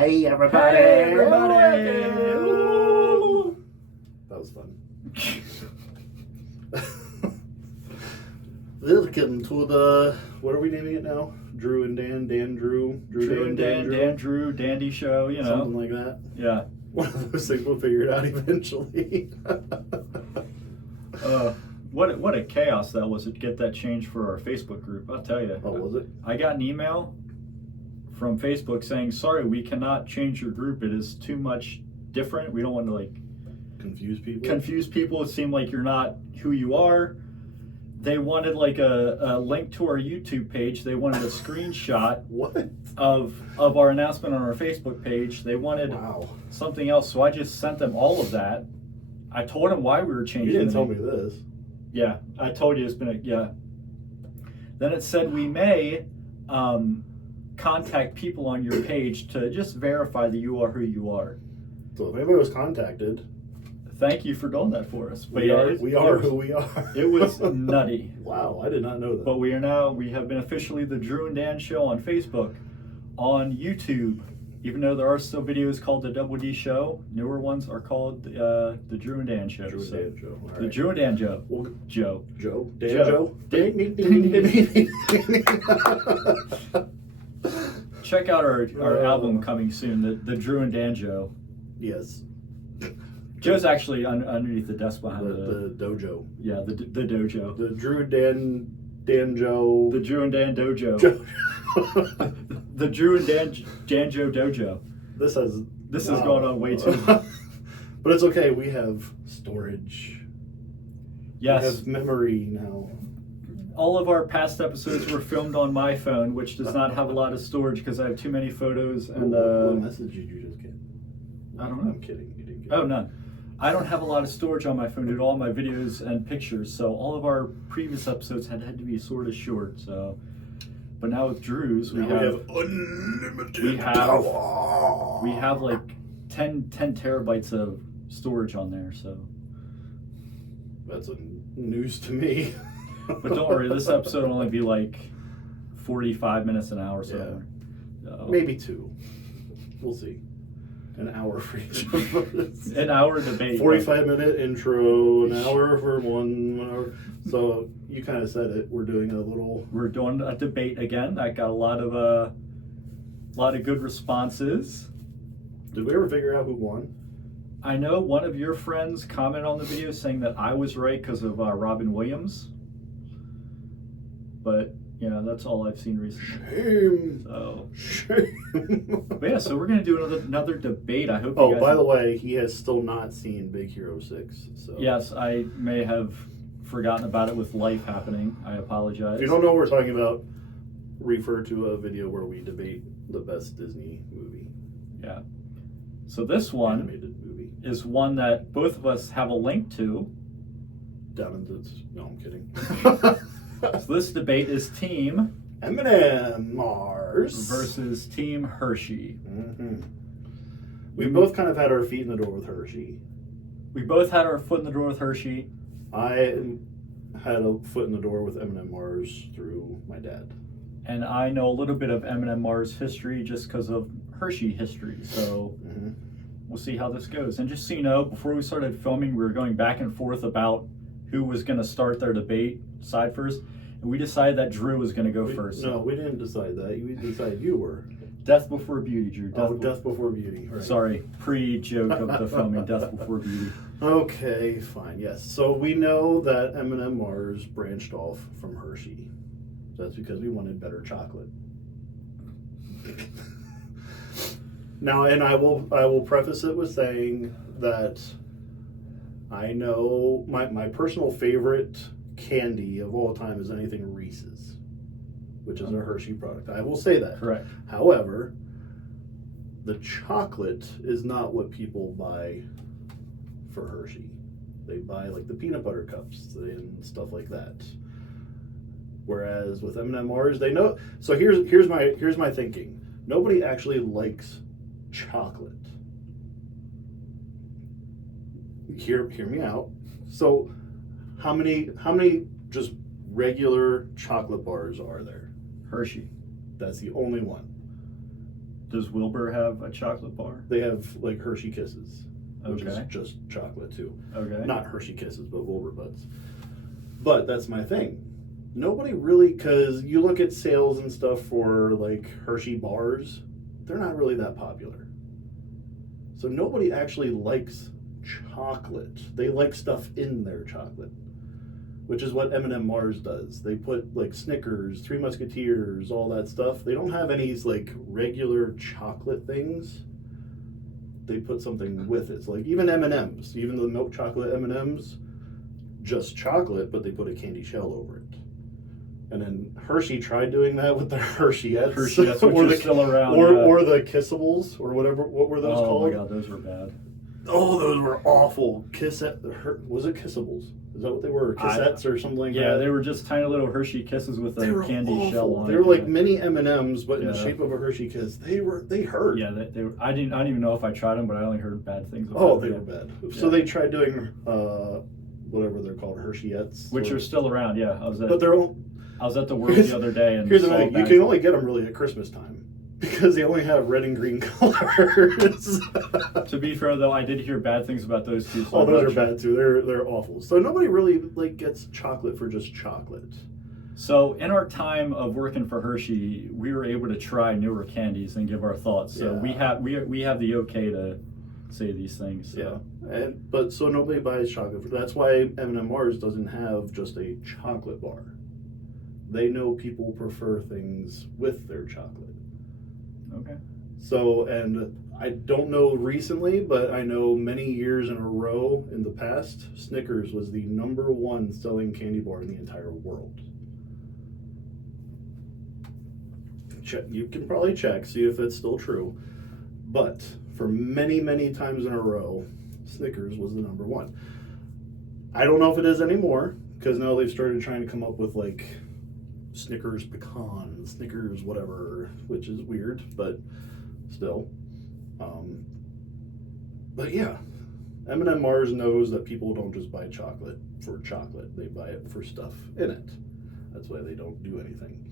Hi, everybody. Hey, everybody. That was fun. Welcome to the, what are we naming it now? Drew and Dan, Drew and Dan Drew, Dandy Show, you know. Something like that. Yeah. One of those things, we'll figure it out eventually. What a chaos that was to get that changed for our Facebook group, I'll tell you. Oh, was it? I got an email from Facebook saying, sorry, we cannot change your group. It is too much different. We don't want to Confuse people? It seemed like you're not who you are. They wanted a link to our YouTube page. They wanted a screenshot What? of our announcement on our Facebook page. They wanted something else, so I just sent them all of that. I told them why we were changing. You didn't tell me this. Yeah, I told you it's been Then it said we may contact people on your page to just verify that you are who you are. So if anybody was contacted, thank you for doing that for us. But we are who we are. It was nutty. Wow, I did not know that. But we have been officially the Drew and Dan Show on Facebook, on YouTube. Even though there are still videos called the Double D Show, newer ones are called the Drew and Dan Show. Drew and Dan Show. All right. The Drew and Dan Show. Well, Joe. Dan Joe. Joe. Check out our album coming soon, the Drew and Dan Show. Yes. Joe's actually underneath the desk behind the dojo. Yeah, the dojo. The Drew Dan Joe. The Drew and Dan Dojo. The Drew and Dan Joe Dojo. This has gone on way too long. But it's okay. We have storage. Yes. We have memory now. All of our past episodes were filmed on my phone, which does not have a lot of storage because I have too many photos. And what message did you just get? I don't know. I'm kidding. You didn't get Oh, none. I don't have a lot of storage on my phone due to all my videos and pictures, so all of our previous episodes had to be sort of short. So, but now with Drew's, we have unlimited power. We have 10 terabytes of storage on there. So that's news to me. But don't worry, this episode will only be 45 minutes, an hour, so maybe 2. We'll see. An hour for each of us. An hour debate. 45-minute intro, an hour for 1 hour. So you kind of said it. We're doing a debate again. I got a lot of good responses. Did we ever figure out who won? I know one of your friends commented on the video saying that I was right because of Robin Williams. But that's all I've seen recently. Shame. But yeah, so we're gonna do another debate. I hope. Oh, by the way, he has still not seen Big Hero 6. So yes, I may have forgotten about it with life happening. I apologize. If you don't know what we're talking about, refer to a video where we debate the best Disney movie. Yeah. So this one animated movie is one that both of us have a link to. No, I'm kidding. So this debate is Team M&M Mars versus Team Hershey. Mm-hmm. We both kind of had our feet in the door with Hershey. We both had our foot in the door with Hershey. I had a foot in the door with M&M Mars through my dad. And I know a little bit of M&M Mars history just because of Hershey history. So we'll see how this goes. And just so you know, before we started filming, we were going back and forth about who was going to start their debate side first. And we decided that Drew was going to go first. No, we didn't decide that. We decided you were. Death before beauty, Drew. Death before beauty. Right. Sorry, pre-joke of the filming, Death before beauty. Okay, fine, yes. So we know that M&M Mars branched off from Hershey. That's because we wanted better chocolate. Now, and I will preface it with saying that I know my personal favorite candy of all time is anything Reese's, which is a Hershey product. I will say that. Correct. However, the chocolate is not what people buy for Hershey. They buy the peanut butter cups and stuff like that. Whereas with M&M Mars, they know. So here's my thinking. Nobody actually likes chocolate. Hear me out. So how many just regular chocolate bars are there? Hershey. That's the only one. Does Wilbur have a chocolate bar? They have like Hershey Kisses, which is Okay. just chocolate too. Okay. Not Hershey Kisses, but Wilbur Buds. But that's my thing. Nobody really, because you look at sales and stuff for like Hershey bars, they're not really that popular. So nobody actually likes chocolate. They like stuff in their chocolate, which is what M&M Mars does. They put like Snickers, Three Musketeers, all that stuff. They don't have any like regular chocolate things. They put something with it. So like even M&Ms, even the milk chocolate M&Ms, just chocolate, but they put a candy shell over it. And then Hershey tried doing that with the Hersheyets. Hersheyets, which or are still around. or the Kissables, or whatever. What were those oh called? my god, those were bad. Oh, those were awful. Was it Kissables? Is that what they were? Or Kissettes or something like that? Yeah, they were just tiny little Hershey Kisses with They a were candy awful. shell on They it. were like yeah. mini M&Ms, but in the Yeah. shape of a Hershey Kiss. They hurt. Yeah, they were, I don't even know if I tried them, but I only heard bad things about Oh, them. they were bad. So Yeah. they tried doing whatever they're called, Hersheyets, Which are still around. Yeah, but they're all. I was at the World the other day and Here's the saw thing: you bags. can only get them really at Christmas time because they only have red and green colors. To be fair, though, I did hear bad things about those two. So Oh, I'm those not are sure. bad too. They're awful. So nobody really like gets chocolate for just chocolate. So in our time of working for Hershey, we were able to try newer candies and give our thoughts. So we Yeah. have the okay to say these things. So. Yeah, but so nobody buys chocolate. That's why M&M Mars doesn't have just a chocolate bar. They know people prefer things with their chocolate. Okay. So, and I don't know recently, but I know many years in a row in the past, Snickers was the #1 selling candy bar in the entire world. Check, you can probably check, see if it's still true. But for many, many times in a row, Snickers was the #1. I don't know if it is anymore, because now they've started trying to come up with like Snickers pecan, Snickers whatever, which is weird, but still. But yeah, M&M Mars knows that people don't just buy chocolate for chocolate; they buy it for stuff in it. That's why they don't do anything.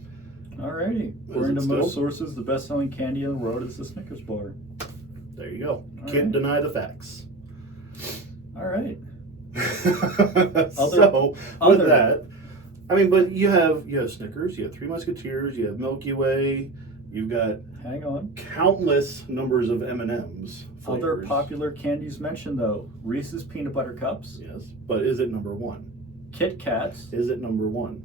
Alrighty. Is According it to most still? sources, the best-selling candy in the world is the Snickers bar. There you go. All Can't right. deny the facts. All right. So with other- that, I mean, but you have Snickers, you have Three Musketeers, you have Milky Way, you've got Hang on. countless numbers of M&Ms. Other flavors. popular candies mentioned though: Reese's peanut butter cups, Yes, but is it #1? Kit Kats, Is it #1?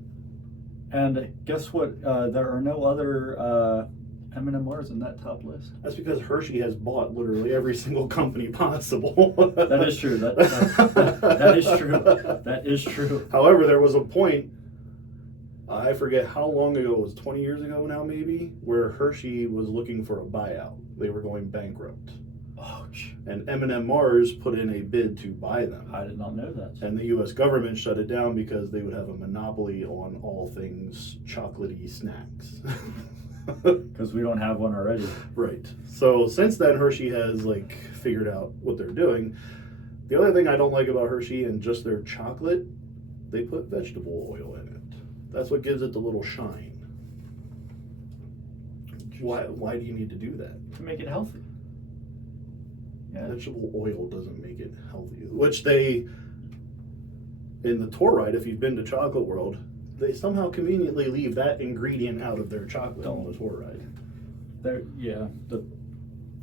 and guess what? There are no other M&M Mars in that top list. That's because Hershey has bought literally every single company possible. That is true. That is true. That is true. However, there was a point, I forget how long ago, it was 20 years ago now maybe, where Hershey was looking for a buyout. They were going bankrupt. Ouch. And M&M Mars put in a bid to buy them. I did not know that. And the U.S. government shut it down because they would have a monopoly on all things chocolatey snacks. Because we don't have one already. Right. So since then, Hershey has like figured out what they're doing. The other thing I don't like about Hershey and just their chocolate, they put vegetable oil in it. That's what gives it the little shine. Why do you need to do that? To make it healthy. Yeah. Vegetable oil doesn't make it healthy. Which they, in the tour ride, if you've been to Chocolate World, they somehow conveniently leave that ingredient out of their chocolate on the tour ride.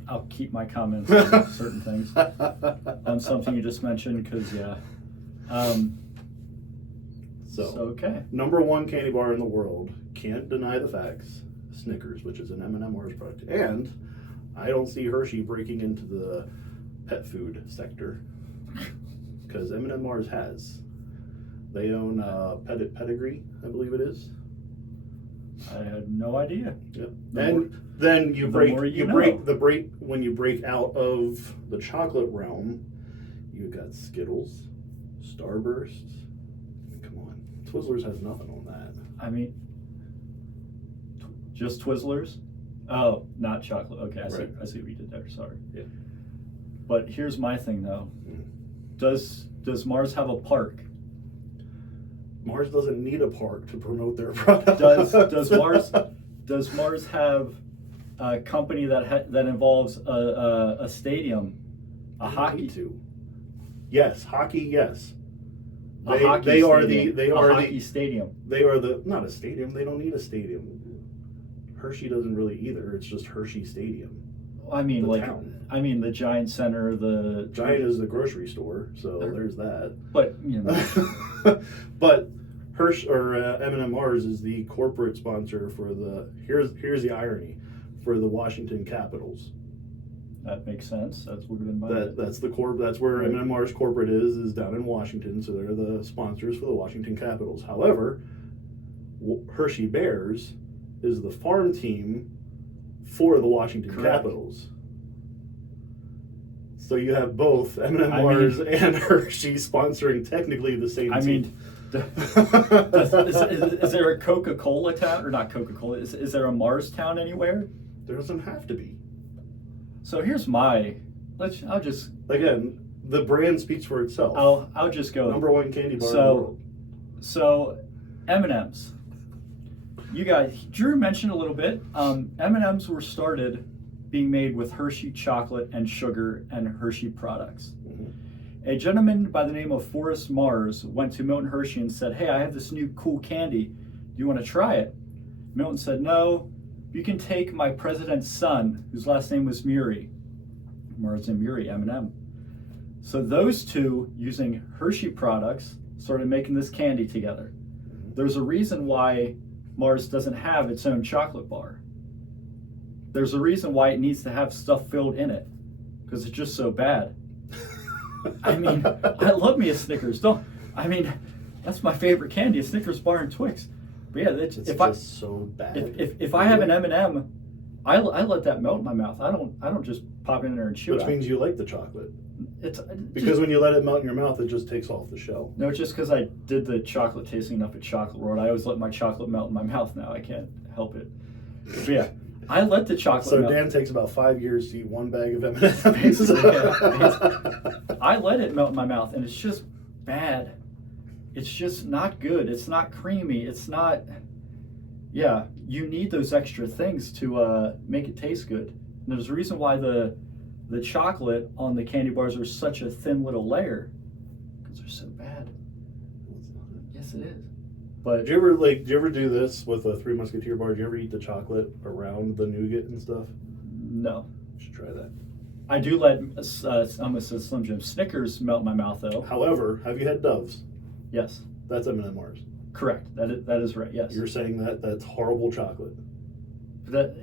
I'll keep my comments on certain things. On something you just mentioned, because So, okay. #1 candy bar in the world, can't deny the facts, Snickers, which is an M&M Mars product. And I don't see Hershey breaking into the pet food sector, because M&M Mars has. They own Pedigree, I believe it is. I had no idea. Yep. The And more- then you the break more you when you break out of the chocolate realm, you've got Skittles, Starburst. Come on, Twizzlers has nothing on that. I mean, just Twizzlers? Oh, not chocolate. Okay, I see. Right. I see what you did there. Sorry. Yeah. But here's my thing, though. Mm. Does Mars have a park? Mars doesn't need a park to promote their product. Does Mars have a company that involves a stadium, a They hockey. need to. Yes, hockey. Yes, A hockey they are stadium. the A hockey stadium. they are the not a stadium. They don't need a stadium. Hershey doesn't really either. It's just Hershey Stadium. I mean, The like, town. I mean, the Giant Center, the Giant is the grocery store, so There- there's that. But you know, But M&M Mars is the corporate sponsor for the. Here's the irony, for the Washington Capitals. that makes sense. That's would have been my. That's where Right. M&M Mars corporate is down in Washington. So they're the sponsors for the Washington Capitals. However, Hershey Bears is the farm team for the Washington Correct. Capitals. So you have both M&M I Mars mean- and Hershey sponsoring technically the same I team. mean, is there a Coca-Cola town or not Coca-Cola? Is there a Mars town anywhere? There doesn't have to be. So here's my. I'll just Again, the brand speaks for itself. I'll just go. Number one candy bar in the So- world. So, M&Ms. You guys, Drew mentioned a little bit. M&Ms were started being made with Hershey chocolate and sugar and Hershey products. Mhm. A gentleman by the name of Forrest Mars went to Milton Hershey and said, "Hey, I have this new cool candy. Do you want to try it?" Milton said, "No, you can take my president's son, whose last name was Muri." Mars and Muri, M&M. So those two, using Hershey products, started making this candy together. There's a reason why Mars doesn't have its own chocolate bar. There's a reason why it needs to have stuff filled in it, because it's just so bad. I mean, I love me a Snickers. That's my favorite candy, a Snickers bar and Twix. But yeah, It's if just so bad. if I have an M&M, I let that melt in my mouth. I don't just pop it in there and chew Which it. means you like the chocolate. It's Because when you let it melt in your mouth, it just takes off the shell. no, it's just because I did the chocolate tasting enough at Chocolate World. I always let my chocolate melt in my mouth now. I can't help it. But yeah, I let the chocolate So melt. Dan takes about 5 years to eat one bag of M&Ms. Basically, yeah. I let it melt in my mouth, and it's just bad. It's just not good. It's not creamy. It's not. Yeah, you need those extra things to make it taste good. And there's a reason why the chocolate on the candy bars are such a thin little layer, because they're so bad. Yes, it is. But Did you ever do this with a Three Musketeer bar? Did you ever eat the chocolate around the nougat and stuff? no, You should try that. I do let almost said Slim Jim Snickers melt in my mouth though. However, have you had Doves? Yes, That's M&M Mars. correct. That is right. Yes. You're saying that's horrible chocolate. That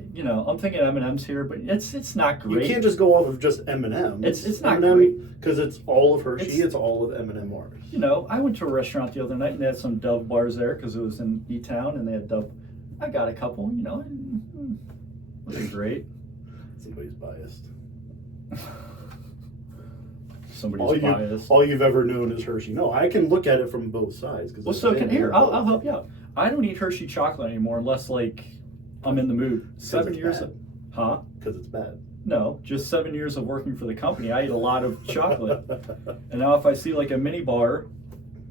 I'm thinking M&Ms here, but it's not great. You can't just go off of just M&M. It's not M&M, great. because it's all of Hershey. It's- It's all of M&M Mars. I went to a restaurant the other night and they had some Dove bars there because it was in E-Town and they had Dove. I got a couple. And wasn't great. Somebody's biased. Somebody's biased. All you've ever known is Hershey. No, I can look at it from both sides. Well, so can here. I'll help you out. I don't eat Hershey chocolate anymore unless I'm in the mood. 7 years. Huh? Because it's bad. No, just 7 years of working for the company. I eat a lot of chocolate. And now if I see like a mini bar,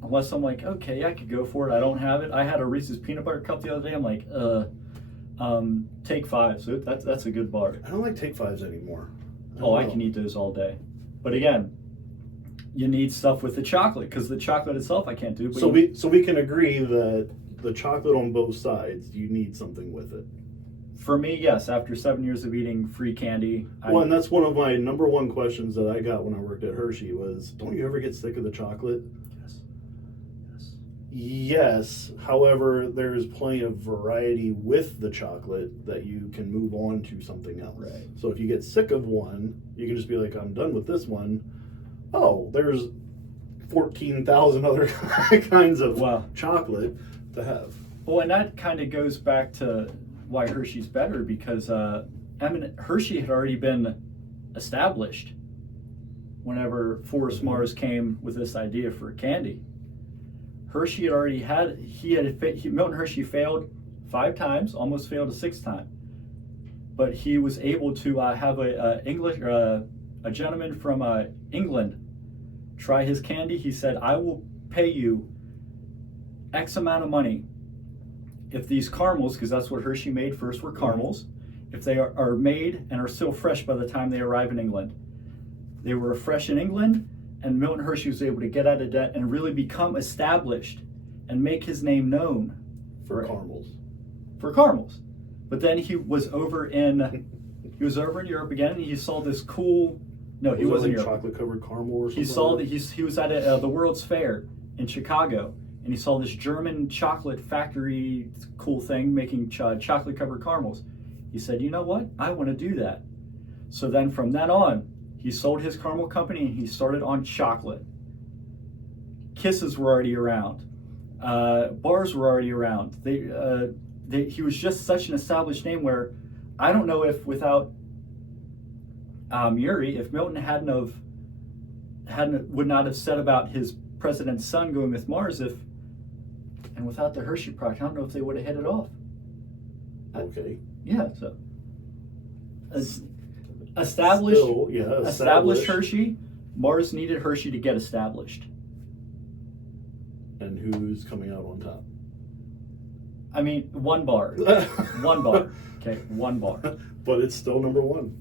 unless I'm like, okay, I could go for it. I don't have it. I had a Reese's peanut butter cup the other day. I'm like, Take 5. So that's a good bar. I don't like Take 5s anymore. I can eat those all day. But again, you need stuff with the chocolate because the chocolate itself I can't do. But So we can agree that the chocolate on both sides, you need something with it. for me, yes. After 7 years of eating free candy, Well, and that's one of my number one questions that I got when I worked at Hershey was, don't you ever get sick of the chocolate? yes. Yes. However, there's plenty of variety with the chocolate that you can move on to something else. Right. So if you get sick of one, you can just be like, I'm done with this one. Oh, there's 14,000 other kinds of Wow. chocolate to have. Well, and that kind of goes back to why Hershey's better because Hershey had already been established whenever Forrest Mars came with this idea for candy. Hershey had already Milton Hershey failed 5 times, almost failed a 6th time, but he was able to have a gentleman from England try his candy. He said, "I will pay you X amount of money if these caramels, because that's what Hershey made first were caramels, if they are made and are still fresh by the time they arrive in England. They were fresh in England, and Milton Hershey was able to get out of debt and really become established and make his name known For caramels. for caramels. But then he was over in Europe again, and he saw this cool. No, he wasn't like Europe. chocolate covered caramel or something. He saw that he was at the World's Fair in Chicago, and he saw this German chocolate factory cool thing making chocolate covered caramels. He said, "You know what? I want to do that." So then from then on, he sold his caramel company and he started on chocolate. Kisses were already around. Bars were already around. He was just such an established name where I don't know if without Urey, if Milton would not have said about his president's son going with Mars, and without the Hershey product, I don't know if they would have hit it off. Okay. Yeah, so established Still, yeah, established Hershey. Mars needed Hershey to get established. And who's coming out on top? I mean, one bar. One bar. Okay, one bar. But it's still number one.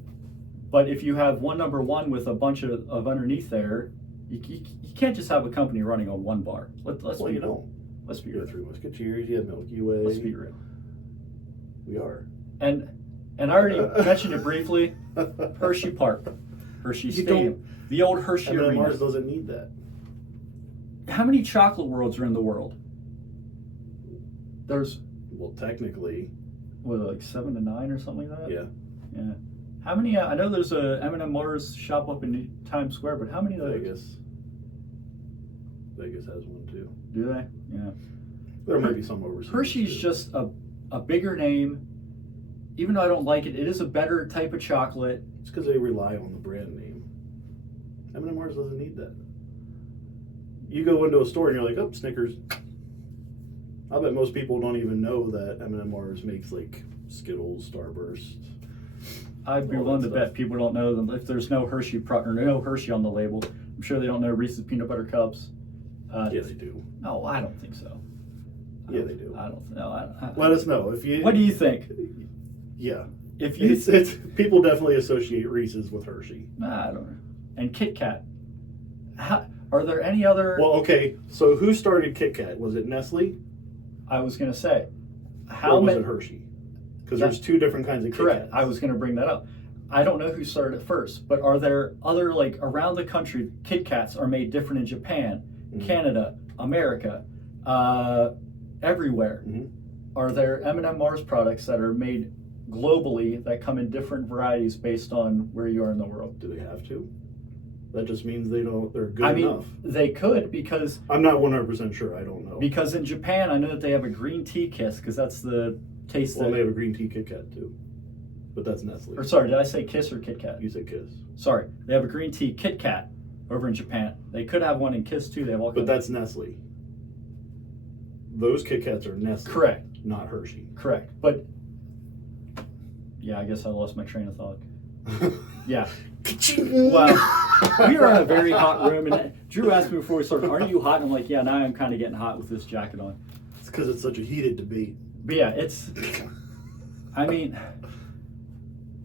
But if you have one number one with a bunch of underneath there, you can't just have a company running on one bar. Let's Well, be you real. don't. Let's be You have real. Three Musketeers, you have Milky Way. Let's be real. We are. And I already mentioned it briefly. Hershey Park, Hershey You Stadium, the old Hershey And then Arena. Mars doesn't need that. How many chocolate worlds are in the world? There's Well, technically, what, like 7 to 9 or something like that. yeah. Yeah. How many? I know there's a M&M Mars shop up in Times Square, but how many of those? Vegas has one too. Do they? Yeah. There might be some overseas. Hershey's too. just a bigger name. Even though I don't like it, it is a better type of chocolate. It's because they rely on the brand name. M&M Mars doesn't need that. You go into a store and you're like, oh, Snickers. I bet most people don't even know that M&M Mars makes like Skittles, Starburst. I'd be All willing that to stuff. bet people don't know them if there's no Hershey or no Hershey on the label. I'm sure they don't know Reese's Peanut Butter Cups. Yeah, they do. No, I don't think so. Yeah, they do. I don't know. Let us know if you. What do you think? Yeah, If you, it's people definitely associate Reese's with Hershey. I don't know. And Kit Kat. Are there any other? Well, okay. So who started Kit Kat? Was it Nestle I was going to say, or how was many? it Hershey? Because Yeah. there's two different kinds of Kit Correct. Kats. I was going to bring that up. I don't know who started it first, but are there other, like around the country, Kit Kats are made different in Japan, Mhm. Canada, America, everywhere. Mhm. Are there M&M Mars products that are made globally that come in different varieties based on where you are in the world? Do they have to? That just means they don't. They're good I mean, enough. they could because I'm not 100% sure. I don't know. in Japan I know that they have a green tea kiss because that's the taste Well, that. they have a green tea Kit Kat too, but that's Nestle. Or sorry, did I say kiss or Kit Kat? You said Kiss, Sorry, they have a green tea Kit Kat over in Japan. They could have one in Kiss too. They have all but kinds. that's Nestle. Those Kit Kats are Nestle. Correct. Not Hershey. Correct. But yeah, I guess I lost my train of thought. Yeah. Well, we are in a very hot room, and Drew asked me before we started, "Aren't you hot?" And I'm like, "Yeah, now I'm kind of getting hot with this jacket on." It's because it's such a heated debate. But yeah, it's. I mean,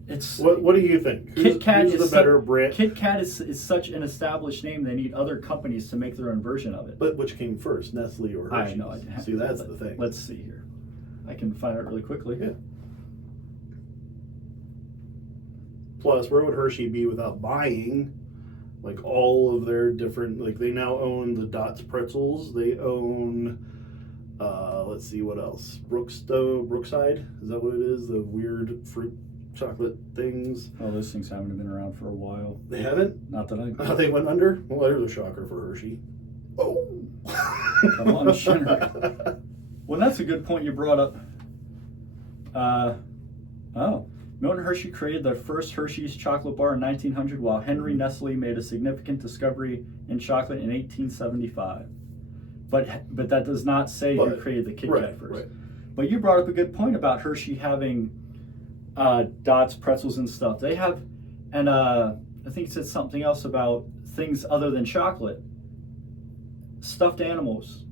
it's. What do you think? Kit Kat who's is the better brand? Kit Kat is such an established name. They need other companies to make their own version of it. But which came first, Nestle or Hershey? I know. See, that's the thing. Let's see here. I can find out really quickly. Yeah. Plus, where would Hershey be without buying like all of their different? Like they now own the Dots pretzels. They own. Let's see what else. Brookside. Is that what it is? The weird fruit chocolate things. Oh, those things haven't been around for a while. They haven't. Not that I. They went under. Well, there's a shocker for Hershey. Oh. Come on, Shinner. Well, that's a good point you brought up. Milton Hershey created the first Hershey's chocolate bar in 1900, while Henry Nestle made a significant discovery in chocolate in 1875. But that does not say who created the Kit Kat first. Right. But you brought up a good point about Hershey having Dots pretzels and stuff. They have, and I think it said something else about things other than chocolate. Stuffed animals.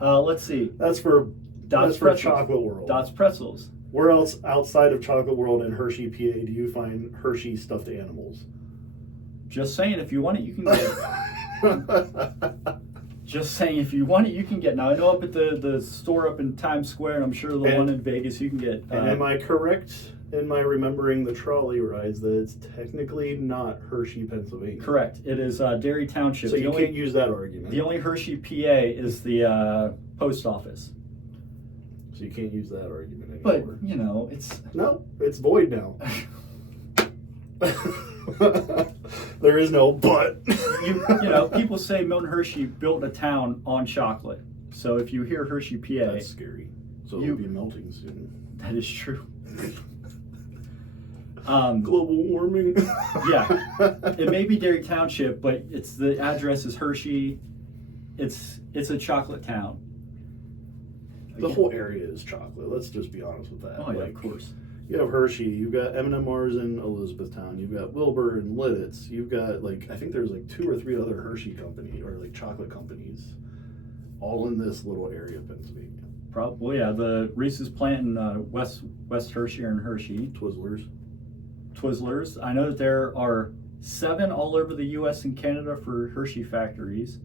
Let's see. That's for Dots that's for pretzels. Chocolate World. Dots pretzels. Where else outside of Chocolate World and Hershey, PA, do you find Hershey stuffed animals? Just saying, if you want it, you can get it. Just saying, if you want it, you can get it. Now, I know up at the store up in Times Square, and I'm sure the one in Vegas, you can get. And am I correct in my remembering the trolley rides that it's technically not Hershey, Pennsylvania? Correct. It is Dairy Township. So you can't use that argument. The only Hershey, PA is the post office. So you can't use that argument anymore. But, you know, it's... No, it's void now. There is no but. you know, people say Milton Hershey built a town on chocolate. So if you hear Hershey, PA... That's scary. So it'll be melting soon. That is true. Global warming. Yeah. It may be Dairy Township, but it's the address is Hershey. It's a chocolate town. The whole area is chocolate. Let's just be honest with that. Oh, yeah, of course. You have Hershey, you've got M&M Mars in Elizabethtown, you've got Wilbur and Lidditz, you've got I think there's 2 or 3 other Hershey company or chocolate companies, all in this little area of Pennsylvania. Probably, yeah. The Reese's plant in West Hershey or in Hershey. Twizzlers. I know that there are 7 all over the U.S. and Canada for Hershey factories.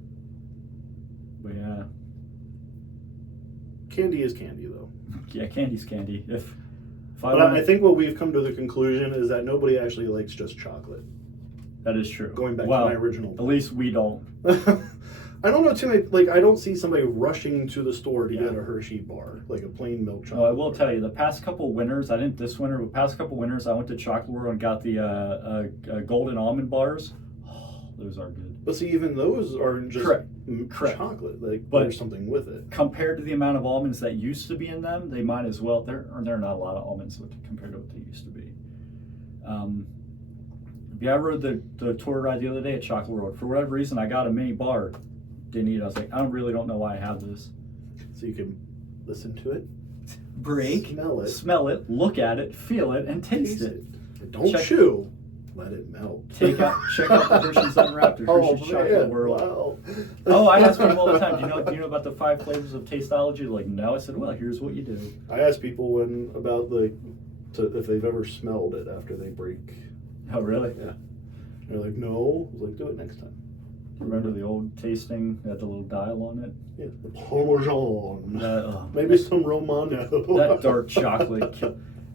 But yeah. Candy is candy, though. Yeah, candy's candy. I think what we've come to the conclusion is that nobody actually likes just chocolate. That is true. Going back to my original point. At least we don't. I don't know too many, I don't see somebody rushing to the store to get a Hershey bar, like a plain milk chocolate. I will tell you, the past couple winters, I didn't this winter, but past couple winters, I went to Chocolate World and got the golden almond bars. Oh, those are good. But see, even those aren't just Correct. chocolate. But there's something with it. Compared to the amount of almonds that used to be in them, they might as well. There are not a lot of almonds compared to what they used to be. Yeah, I rode the tour ride the other day at Chocolate World. For whatever reason, I got a mini bar. Didn't eat it. I was like, I really don't know why I have this. So you can listen to it, break, smell it, look at it, feel it, and taste it. And don't chew. Let it melt. Check out the Hershey's Unwrapped or Hershey's Chocolate World. Wow. Oh, I ask people all the time, do you know about the 5 flavors of Tasteology? They're like, no. I said, well, here's what you do. I ask people if they've ever smelled it after they break. Oh, really? Yeah. They're like, no. I was like, do it next time. Remember the old tasting that had the little dial on it? Yeah, the Parmesan. Maybe some Romano. That dark chocolate.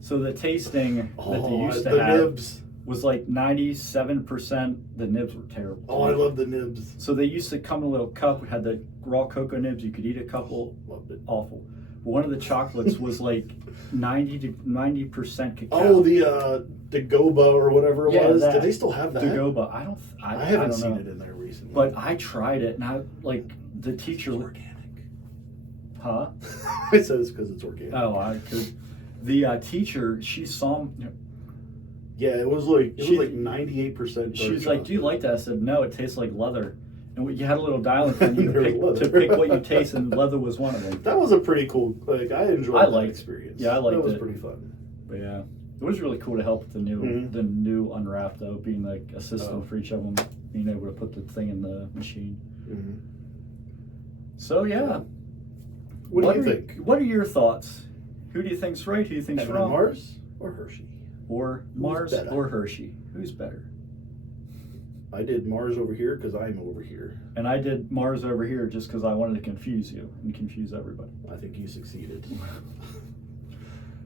So the tasting that they used to have nibs was 97%. The nibs were terrible. Oh, I love the nibs. So they used to come in a little cup. We had the raw cocoa nibs. You could eat a couple. Loved it. Awful. But one of the chocolates was 90% cacao. Oh, the Dagoba or whatever it was. Do they still have that? Dagoba. I haven't seen it in there recently. But I tried it, and the teacher. It's organic. Huh? It says because it's organic. Oh, I could. The teacher, she saw. Yeah, it was 98%. She was like, "Do you like that?" I said, "No, it tastes like leather." And you had a little dial in front of you to pick what you taste, and leather was one of them. That was a pretty cool. I enjoyed that experience. Yeah, I liked it. That was pretty fun. But yeah, it was really cool to help with the new Unwrapped, though, being a system for each of them, being able to put the thing in the machine. Mm-hmm. So yeah, what do you think? What are your thoughts? Who do you think's right? Who do you think's wrong? Mars or Hershey? Or Mars or Hershey? Who's better? I did Mars over here because I'm over here. And I did Mars over here just because I wanted to confuse you and confuse everybody. I think you succeeded.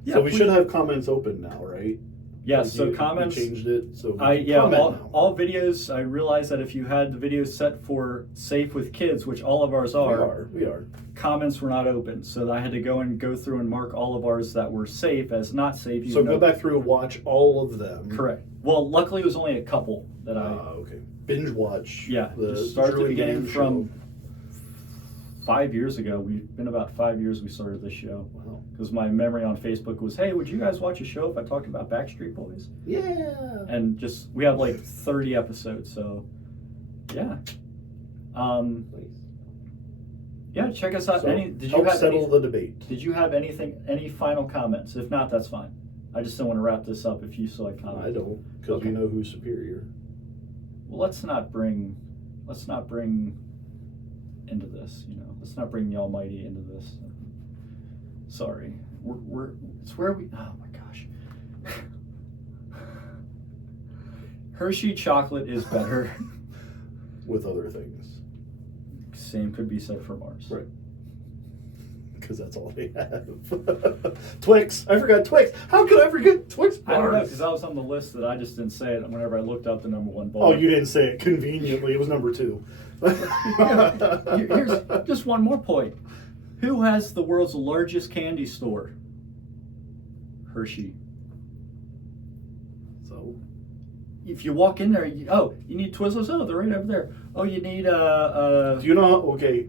Yeah, so we should have comments open now, right? Yes, so comments. You changed it, so all videos. I realized that if you had the videos set for safe with kids, which all of ours are, we are. Comments were not open, so I had to go through and mark all of ours that were safe as not safe. So go back through and watch all of them. Correct. Well, luckily it was only a couple that okay. Binge watch. Yeah. Just start at the beginning from 5 years ago. We've been about 5 years we started this show. Wow. Because my memory on Facebook was, hey, would you guys watch a show if I talked about Backstreet Boys? Yeah. And we have 30 episodes, so yeah. Nice. Yeah, check us out. So settle the debate. Did you have any final comments? If not, that's fine. I just don't want to wrap this up if you still have comments. I don't, because we know who's superior. Well, let's not bring into this, Let's not bring the Almighty into this. Sorry. It's where we. Oh my gosh. Hershey chocolate is better. With other things. Same could be said for Mars. Right. Because that's all they have. Twix. I forgot Twix. How could I forget Twix bars? I don't know, because I was on the list that I just didn't say it whenever I looked up the number one bar. Oh, you didn't say it conveniently. It was number 2. Here's just one more point. Who has the world's largest candy store? Hershey. So? If you walk in there, you need Twizzlers? Oh, they're right over there. Oh, you need Do you know? Okay.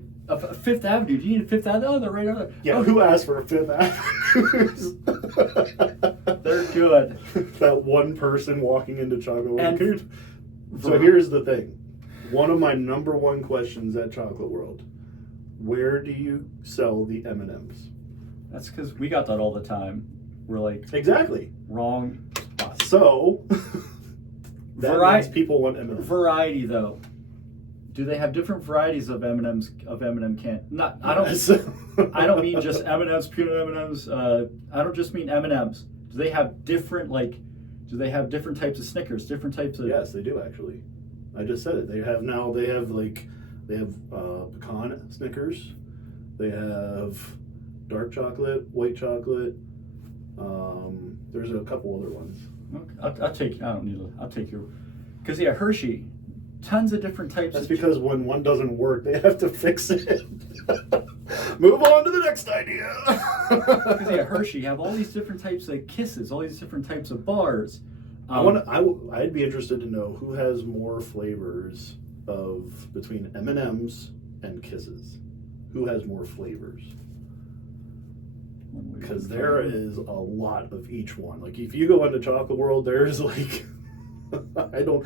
Fifth Avenue. Do you need a Fifth Avenue? Oh, they're right over there. Yeah, oh, who asked for a Fifth Avenue? They're good. That one person walking into Chocolate And World. So here's the thing. One of my number one questions at Chocolate World. Where do you sell the M&Ms? That's because we got that all the time. We're like, Exactly. wrong spot. So, that means people want M&Ms. Variety, though. Do they have different varieties of M&Ms? Of M&M can? Not. I don't. Yes. I don't mean just M&Ms, peanut M&Ms. I don't just mean M&Ms. Do they have different Do they have different types of Snickers? Different types of. Yes, they do actually. I just said it. They have pecan Snickers. They have dark chocolate, white chocolate. There's a couple other ones. Okay. I'll take. I don't need. I'll take your. Because Hershey, tons of different types. That's because when one doesn't work, they have to fix it. Move on to the next idea. Because Hershey have all these different types of Kisses, all these different types of bars. I'd be interested to know who has more flavors between M&Ms and Kisses. Who has more flavors? Because there is a lot of each one. Like if you go into Chocolate World, there's like I don't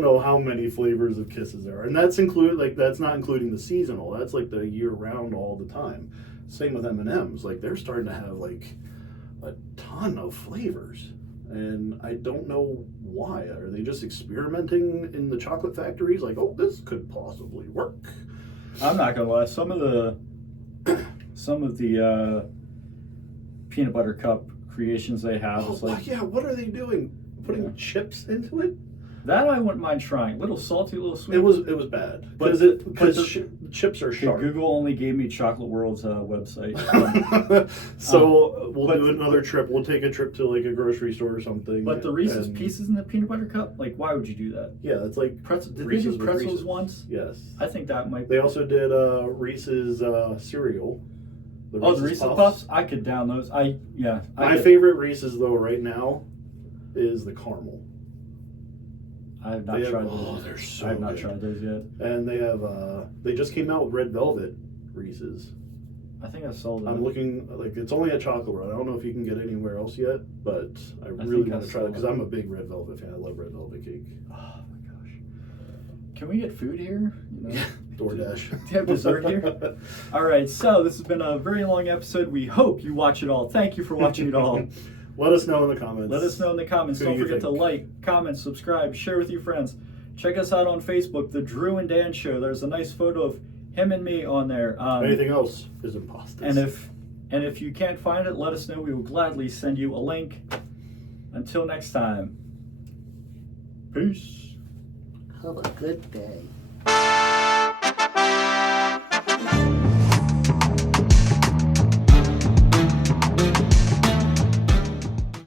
know how many flavors of Kisses there are, and that's not including the seasonal. That's like the year round all the time. Same with M&Ms. Like they're starting to have like a ton of flavors, and I don't know why. Are they just experimenting in the chocolate factories? Like, oh, this could possibly work. I'm not gonna lie. Some of the peanut butter cup creations they have. Oh, is like, yeah. What are they doing? Putting chips into it? That I wouldn't mind trying. Little salty, little sweet. It was bad because chips are sharp. Google only gave me Chocolate World's website. So we'll do another trip. We'll take a trip to like a grocery store or something. But the Reese's Pieces in the peanut butter cup, like, why would you do that? Yeah, that's like Pretzel. Did Reese's they do pretzels Reese's. once? Yes. I think that might. They also did Reese's cereal. The Reese's Puffs. I could down those. My favorite Reese's though right now is the caramel. I have not tried those. Oh, they're so I have not good. tried those yet. And they have they just came out with red velvet Reese's. I think I saw them. I'm looking like it's only at Chocolate World. I don't know if you can get anywhere else yet, but I really want to try it because I'm a big red velvet fan. I love red velvet cake. Oh my gosh! Can we get food here? DoorDash. Do you have dessert here? All right. So this has been a very long episode. We hope you watch it all. Thank you for watching it all. Let us know in the comments. Let us know in the comments. Who Don't do you forget to think? like, comment, subscribe, share with your friends. Check us out on Facebook, The Drew and Dan Show. There's a nice photo of him and me on there. Anything else is imposter. And if you can't find it, let us know. We will gladly send you a link. Until next time, peace. Have a good day.